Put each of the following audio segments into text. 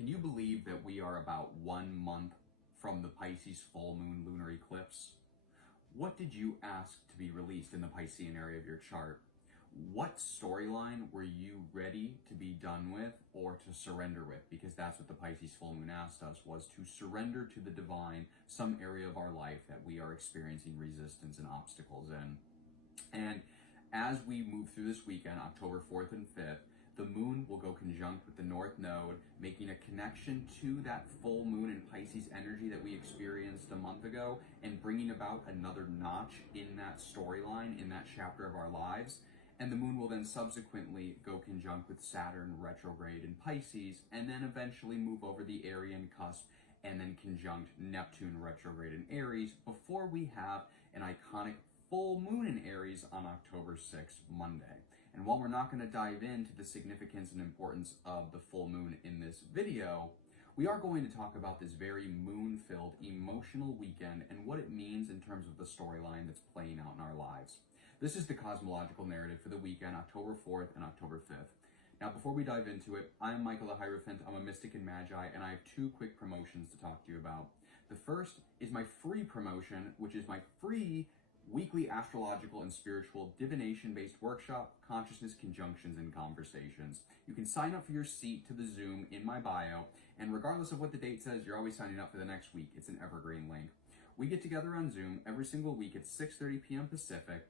Can you believe that we are about 1 month from the Pisces full moon lunar eclipse? What did you ask to be released in the Piscean area of your chart? What storyline were you ready to be done with or to surrender with? Because that's what the Pisces full moon asked us, was to surrender to the divine some area of our life that we are experiencing resistance and obstacles in. And as we move through this weekend, October 4th and 5th, the moon will go conjunct with the North Node, making a connection to that full moon in Pisces energy that we experienced a month ago and bringing about another notch in that storyline, in that chapter of our lives. And the moon will then subsequently go conjunct with Saturn retrograde in Pisces and then eventually move over the Arian cusp and then conjunct Neptune retrograde in Aries before we have an iconic full moon in Aries on October 6th, Monday. And while we're not going to dive into the significance and importance of the full moon in this video, we are going to talk about this very moon-filled emotional weekend and what it means in terms of the storyline that's playing out in our lives. This is the cosmological narrative for the weekend, October 4th and October 5th. Now, before we dive into it, I am Michael the Hierophant. I'm a mystic and magi, and I have two quick promotions to talk to you about. The first is my free promotion, which is my free weekly astrological and spiritual divination-based workshop, Consciousness, Conjunctions, and Conversations. You can sign up for your seat to the Zoom in my bio, and regardless of what the date says, you're always signing up for the next week. It's an evergreen link. We get together on Zoom every single week at 6:30 p.m. Pacific,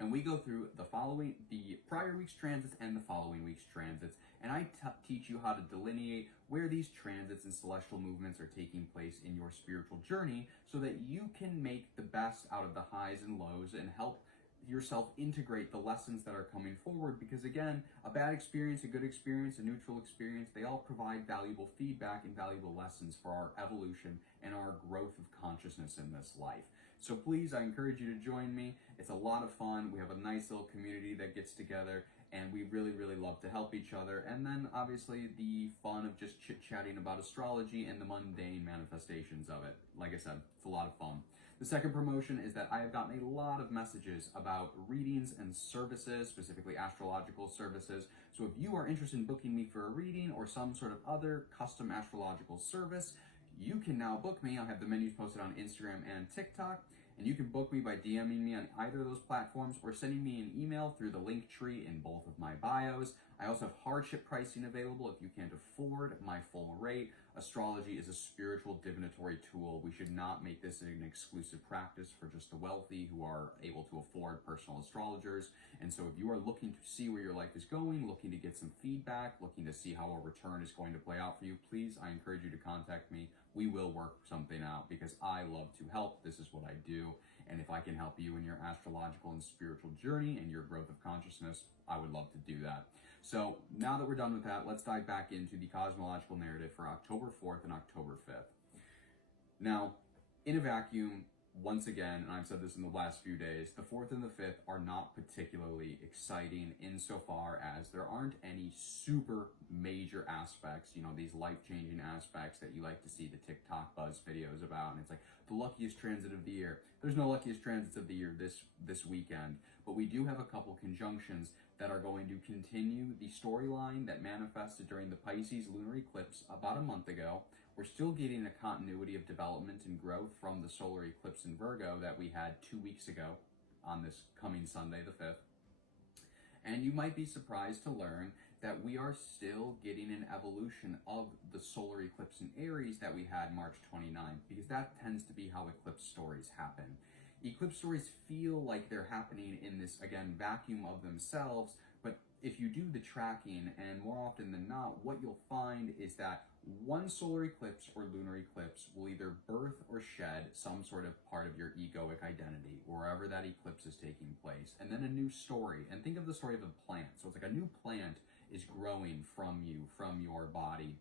and we go through the prior week's transits and the following week's transits, and I teach you how to delineate where these transits and celestial movements are taking place in your spiritual journey so that you can make the best out of the highs and lows and help yourself integrate the lessons that are coming forward, because again, a bad experience, a good experience, a neutral experience, they all provide valuable feedback and valuable lessons for our evolution and our growth of consciousness in this life. So please, I encourage you to join me. It's a lot of fun. We have a nice little community that gets together, and we really love to help each other. And then obviously the fun of just chit-chatting about astrology and the mundane manifestations of it. Like I said, it's a lot of fun. The second promotion is that I have gotten a lot of messages about readings and services, specifically astrological services. So if you are interested in booking me for a reading or some sort of other custom astrological service, you can now book me. I'll have the menus posted on Instagram and TikTok, and you can book me by DMing me on either of those platforms or sending me an email through the link tree in both of my bios. I also have hardship pricing available if you can't afford my full rate. Astrology is a spiritual divinatory tool. We should not make this an exclusive practice for just the wealthy who are able to afford personal astrologers. And so if you are looking to see where your life is going, looking to get some feedback, looking to see how a return is going to play out for you, please, I encourage you to contact me. We will work something out because I love to help. This is what I do. And if I can help you in your astrological and spiritual journey and your growth of consciousness, I would love to do that. So now that we're done with that, let's dive back into the cosmological narrative for October 4th and October 5th. Now, in a vacuum, once again, and I've said this in the last few days, the 4th and the 5th are not particularly exciting insofar as there aren't any super major aspects, these life-changing aspects that you like to see the TikTok buzz videos about, and it's like the luckiest transit of the year. There's no luckiest transits of the year this weekend, but we do have a couple conjunctions that are going to continue the storyline that manifested during the Pisces lunar eclipse about a month ago. We're still getting a continuity of development and growth from the solar eclipse in Virgo that we had 2 weeks ago on this coming Sunday, the 5th. And you might be surprised to learn that we are still getting an evolution of the solar eclipse in Aries that we had March 29th, because that tends to be how eclipse stories happen. Eclipse stories feel like they're happening in this, again, vacuum of themselves, but if you do the tracking, and more often than not, what you'll find is that one solar eclipse or lunar eclipse will either birth or shed some sort of part of your egoic identity, wherever that eclipse is taking place, and then a new story. And think of the story of a plant. So it's like a new plant is growing from you, from your body.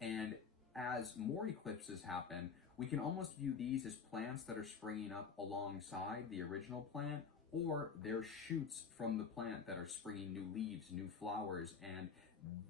And as more eclipses happen, we can almost view these as plants that are springing up alongside the original plant, or they're shoots from the plant that are springing new leaves, new flowers, and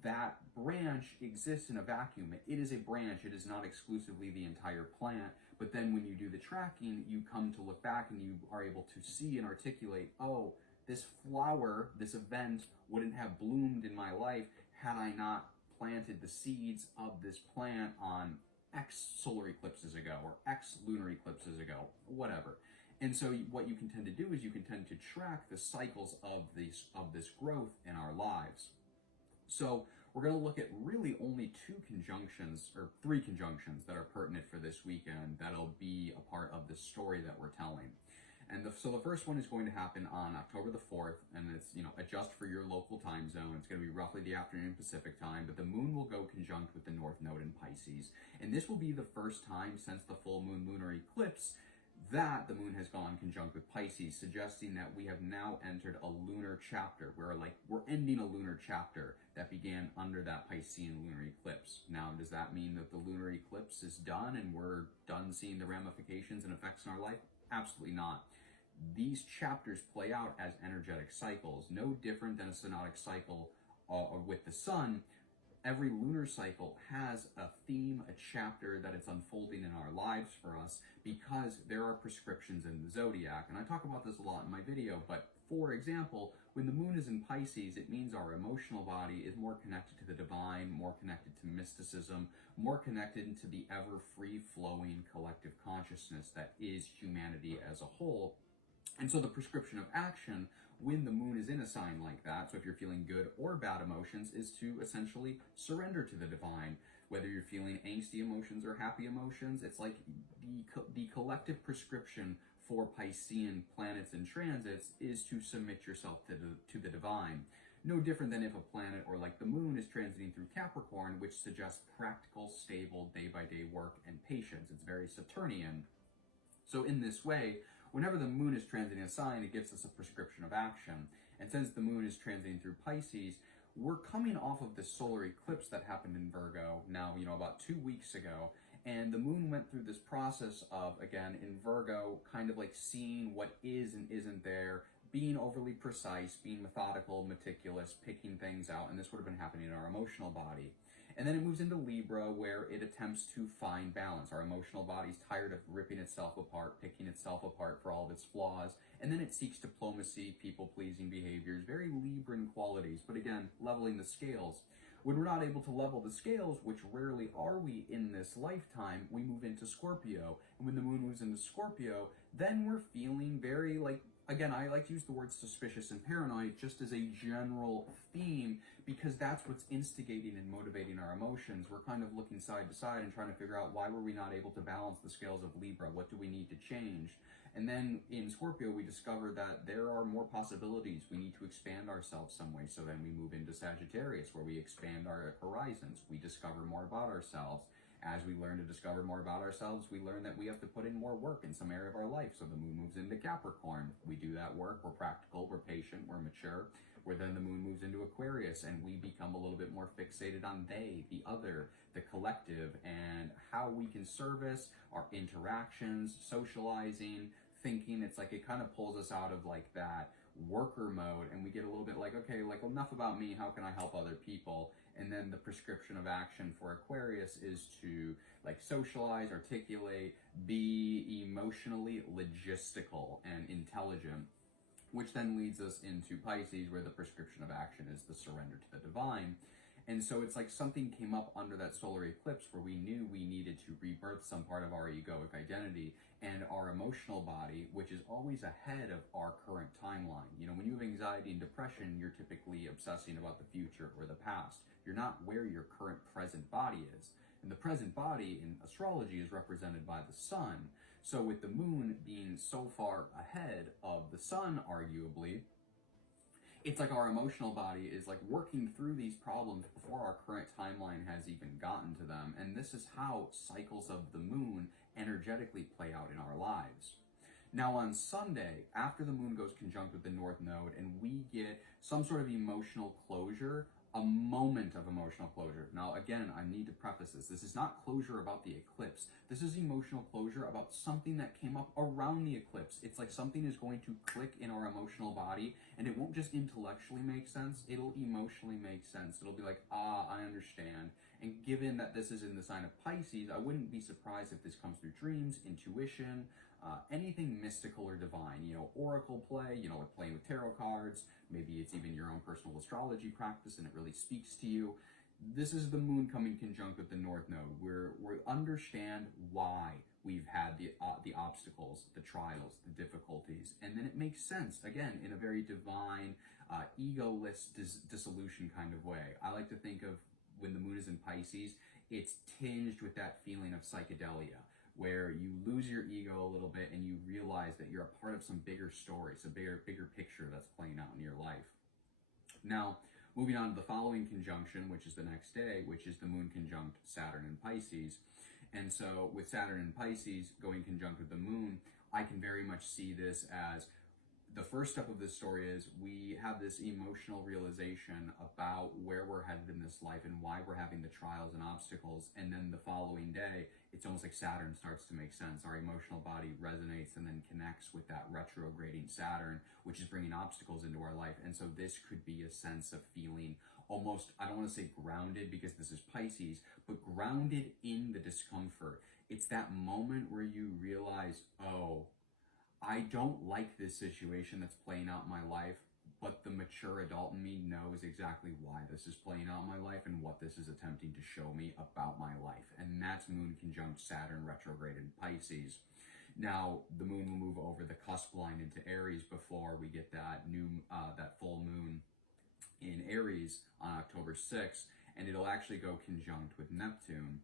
that branch exists in a vacuum. It is a branch. It is not exclusively the entire plant, but then when you do the tracking, you come to look back and you are able to see and articulate, oh, this flower, this event wouldn't have bloomed in my life had I not planted the seeds of this plant on X solar eclipses ago or X lunar eclipses ago, whatever. And so what you can tend to do is you can tend to track the cycles of this growth in our lives. So we're going to look at really only three conjunctions that are pertinent for this weekend that'll be a part of the story that we're telling. And so the first one is going to happen on October the 4th, and it's, adjust for your local time zone. It's going to be roughly the afternoon Pacific time, but the moon will go conjunct with the North Node in Pisces. And this will be the first time since the full moon lunar eclipse that the moon has gone conjunct with Pisces, suggesting that we have now entered a lunar chapter. We're ending a lunar chapter that began under that Piscean lunar eclipse. Now, does that mean that the lunar eclipse is done and we're done seeing the ramifications and effects in our life? Absolutely not. These chapters play out as energetic cycles, no different than a synodic cycle with the sun. Every lunar cycle has a theme, a chapter that it's unfolding in our lives for us, because there are prescriptions in the zodiac. And I talk about this a lot in my video, but for example, when the moon is in Pisces, it means our emotional body is more connected to the divine, more connected to mysticism, more connected to the ever free-flowing collective consciousness that is humanity as a whole. And so the prescription of action when the moon is in a sign like that, so if you're feeling good or bad emotions, is to essentially surrender to the divine. Whether you're feeling angsty emotions or happy emotions, it's like the collective prescription for Piscean planets and transits is to submit yourself to the divine. No different than if a planet or like the moon is transiting through Capricorn, which suggests practical, stable, day-by-day work and patience. It's very Saturnian. So in this way, whenever the moon is transiting a sign, it gives us a prescription of action. And since the moon is transiting through Pisces, we're coming off of this solar eclipse that happened in Virgo now, about 2 weeks ago. And the moon went through this process of, again, in Virgo, kind of like seeing what is and isn't there, being overly precise, being methodical, meticulous, picking things out. And this would have been happening in our emotional body. And then it moves into Libra, where it attempts to find balance. Our emotional body's tired of ripping itself apart, picking itself apart for all of its flaws. And then it seeks diplomacy, people-pleasing behaviors, very Libran qualities. But again, leveling the scales. When we're not able to level the scales, which rarely are we in this lifetime, we move into Scorpio. And when the moon moves into Scorpio, then we're feeling very again, I like to use the word suspicious and paranoid just as a general theme, because that's what's instigating and motivating our emotions. We're kind of looking side to side and trying to figure out, why were we not able to balance the scales of Libra? What do we need to change? And then in Scorpio, we discover that there are more possibilities. We need to expand ourselves some way. So then we move into Sagittarius, where we expand our horizons. We discover more about ourselves. As we learn to discover more about ourselves, we learn that we have to put in more work in some area of our life. So the moon moves into Capricorn. We do that work. We're practical, we're patient, we're mature. Where then the moon moves into Aquarius, and we become a little bit more fixated on they, the other, the collective, and how we can service our interactions, socializing, thinking. It's like it kind of pulls us out of like that worker mode, and we get a little bit like, okay, like enough about me, how can I help other people? And then the prescription of action for Aquarius is to like socialize, articulate, be emotionally logistical and intelligent, which then leads us into Pisces, where the prescription of action is the surrender to the divine. And so it's like something came up under that solar eclipse where we knew we needed to rebirth some part of our egoic identity and our emotional body, which is always ahead of our current timeline. When you have anxiety and depression, you're typically obsessing about the future or the past. You're not where your current present body is. And the present body in astrology is represented by the sun. So with the moon being so far ahead of the sun, arguably, it's like our emotional body is like working through these problems before our current timeline has even gotten to them. And this is how cycles of the moon energetically play out in our lives. Now on Sunday, after the moon goes conjunct with the North Node and we get some sort of emotional closure, a moment of emotional closure. Now, again, I need to preface this. This is not closure about the eclipse. This is emotional closure about something that came up around the eclipse. It's like something is going to click in our emotional body, and it won't just intellectually make sense. It'll emotionally make sense. It'll be like, I understand. And given that this is in the sign of Pisces, I wouldn't be surprised if this comes through dreams, intuition, anything mystical or divine, oracle play, like playing with tarot cards. Maybe it's even your own personal astrology practice and it really speaks to you. This is the moon coming conjunct with the north node. We understand why we've had the obstacles, the trials, the difficulties, and then it makes sense, again, in a very divine, egoless dissolution kind of way. I like to think of when the moon is in Pisces, it's tinged with that feeling of psychedelia, where you lose your ego a little bit and you realize that you're a part of some bigger story, some bigger picture that's playing out in your life. Now, moving on to the following conjunction, which is the next day, which is the moon conjunct Saturn in Pisces. And so with Saturn in Pisces going conjunct with the moon, I can very much see this as the first step of this story is we have this emotional realization about where we're headed in this life and why we're having the trials and obstacles. And then the following day, it's almost like Saturn starts to make sense. Our emotional body resonates and then connects with that retrograding Saturn, which is bringing obstacles into our life. And so this could be a sense of feeling almost, I don't want to say grounded because this is Pisces, but grounded in the discomfort. It's that moment where you realize, oh, I don't like this situation that's playing out in my life, but the mature adult in me knows exactly why this is playing out in my life and what this is attempting to show me about my life. And that's moon conjunct Saturn retrograde in Pisces. Now, the moon will move over the cusp line into Aries before we get that that full moon in Aries on October 6th, and it'll actually go conjunct with Neptune.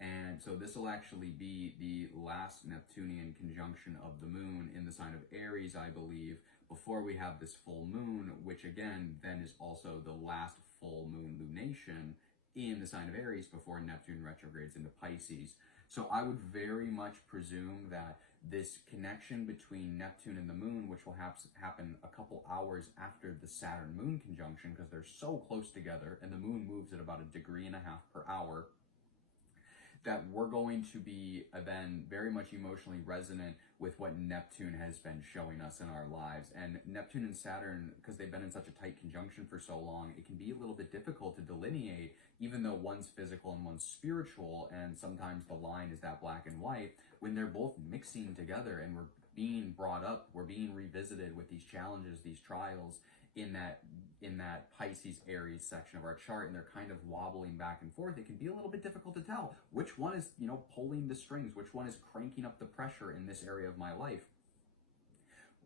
And so this will actually be the last Neptunian conjunction of the moon in the sign of Aries, I believe, before we have this full moon, which again, then is also the last full moon lunation in the sign of Aries before Neptune retrogrades into Pisces. So I would very much presume that this connection between Neptune and the moon, which will happen a couple hours after the Saturn moon conjunction, because they're so close together and the moon moves at about 1.5 degrees per hour, that we're going to be then very much emotionally resonant with what Neptune has been showing us in our lives. And Neptune and Saturn, because they've been in such a tight conjunction for so long, it can be a little bit difficult to delineate, even though one's physical and one's spiritual, and sometimes the line is that black and white, when they're both mixing together and we're being brought up, we're being revisited with these challenges, these trials, in that Pisces Aries section of our chart, and they're kind of wobbling back and forth. It can be a little bit difficult to tell which one is, pulling the strings, which one is cranking up the pressure in this area of my life.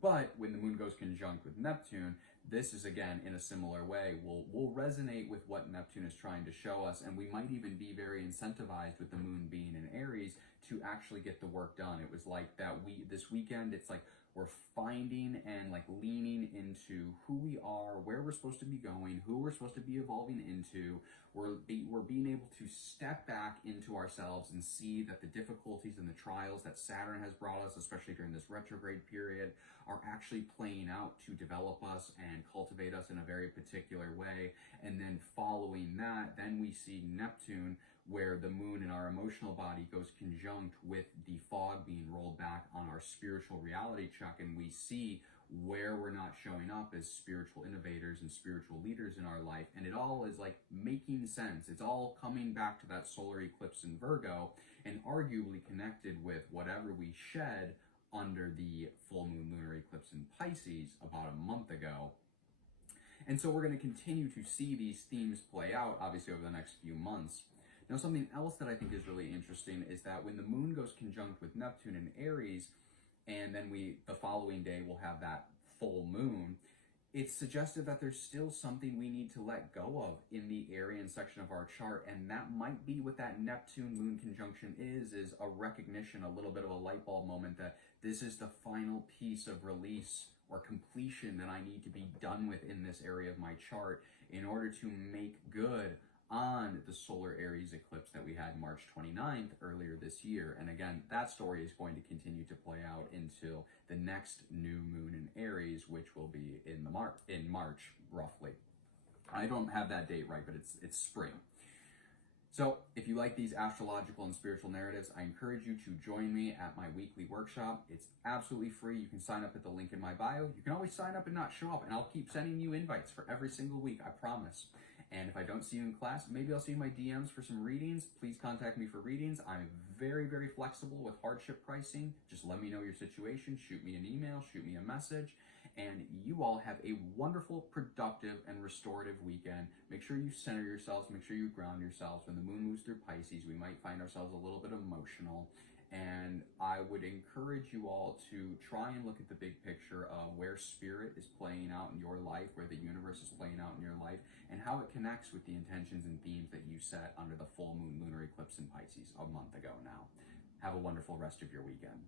But when the moon goes conjunct with Neptune, this is again in a similar way. We'll resonate with what Neptune is trying to show us, and we might even be very incentivized with the moon being in Aries to actually get the work done. It was like that this weekend, it's like we're finding and like leaning into who we are, where we're supposed to be going, who we're supposed to be evolving into. We're being able to step back into ourselves and see that the difficulties and the trials that Saturn has brought us, especially during this retrograde period, are actually playing out to develop us and cultivate us in a very particular way. And then following that, then we see Neptune, where the moon in our emotional body goes conjunct with the fog being rolled back on our spiritual reality check, and we see where we're not showing up as spiritual innovators and spiritual leaders in our life. And it all is like making sense. It's all coming back to that solar eclipse in Virgo, and arguably connected with whatever we shed under the full moon lunar eclipse in Pisces about a month ago. And so we're going to continue to see these themes play out, obviously, over the next few months. Now, something else that I think is really interesting is that when the moon goes conjunct with Neptune in Aries, and then the following day we'll have that full moon, it's suggested that there's still something we need to let go of in the Arian section of our chart, and that might be what that Neptune moon conjunction is a recognition, a little bit of a light bulb moment that this is the final piece of release or completion that I need to be done with in this area of my chart in order to make good on the solar Aries eclipse that we had March 29th earlier this year. And again, that story is going to continue to play out until the next new moon in Aries, which will be in March, roughly. I don't have that date right, but it's spring. So if you like these astrological and spiritual narratives, I encourage you to join me at my weekly workshop. It's absolutely free. You can sign up at the link in my bio. You can always sign up and not show up, and I'll keep sending you invites for every single week, I promise. And if I don't see you in class, maybe I'll see you in my DMs for some readings. Please contact me for readings. I'm very, very flexible with hardship pricing. Just let me know your situation. Shoot me an email, shoot me a message. and you all have a wonderful, productive, and restorative weekend. Make sure you center yourselves, make sure you ground yourselves. When the moon moves through Pisces, we might find ourselves a little bit emotional, and I would encourage you all to try and look at the big picture of where spirit is playing out in your life, where the universe is playing out in your life, and how it connects with the intentions and themes that you set under the full moon lunar eclipse in Pisces a month ago now. Have a wonderful rest of your weekend.